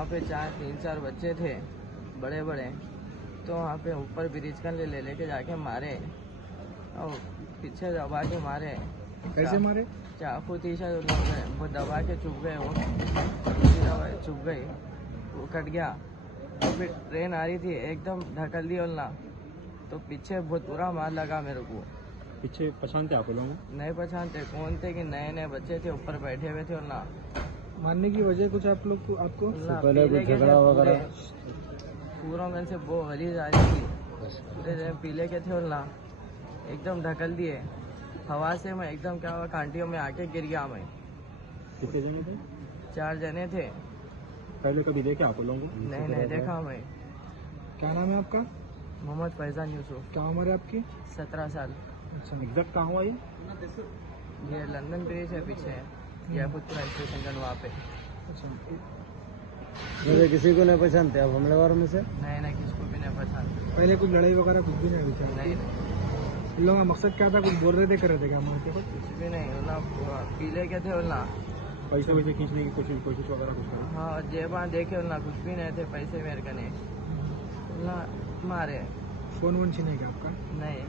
वहाँ पे 3-4 बच्चे थे बड़े बड़े, तो वहाँ पे ऊपर ब्रिज का लेके जाके मारे और पीछे दबा के मारे। कैसे मारे? चाकू तीसरा वो दबा के चुप गए, वो चुप गई, वो कट गया। तो फिर ट्रेन आ रही थी, एकदम ढकल दी ना, तो पीछे बहुत बुरा मार लगा मेरे को। पीछे पहचानते आप लोग? नहीं पहचानते कौन थे, कि नए नए बच्चे थे ऊपर बैठे हुए थे ना। मारने की वजह कुछ आप लोग को आपको पहले कुछ झगड़ा वगैरह पूरों में से वो गलीज आ रही थी, पूरे पीले के थे ना, एकदम ढकल दिए हवा से। मैं एकदम क्या हुआ, कांटियों में आके गिर गया मैं। कितने जने थे? 4 जने थे। पहले कभी देखे आप लोगों को? नहीं देखा मैं। क्या नाम है आपका? मोहम्मद फैजान यूसुफ। क्या उम्र है आपकी? 17 साल। अच्छा, एग्जैक्ट कहाँ हुआ ये? ये लंदन ब्रिज है पीछे, जयपुर स्टेशन वहाँ पे। अच्छा, मुझे किसी को नहीं पहचानते आप हमलावर में से? नहीं किसको भी नहीं पहचानते। पहले कुछ लड़ाई वगैरह कुछ भी नहीं हुई थी? नहीं इन लोगों का मकसद क्या था? कुछ बोल रहे थे, कर रहे थे क्या मारते वक्त? कुछ भी नहीं ना, पीले के थे ना। पैसे वैसे खींचने की कोशिश वगैरह कुछ करी? हाँ जेबा देखे ना, कुछ भी नहीं थे पैसे मेरे कने ना, मारे। फोन वोन छीने क्या आपका? नहीं।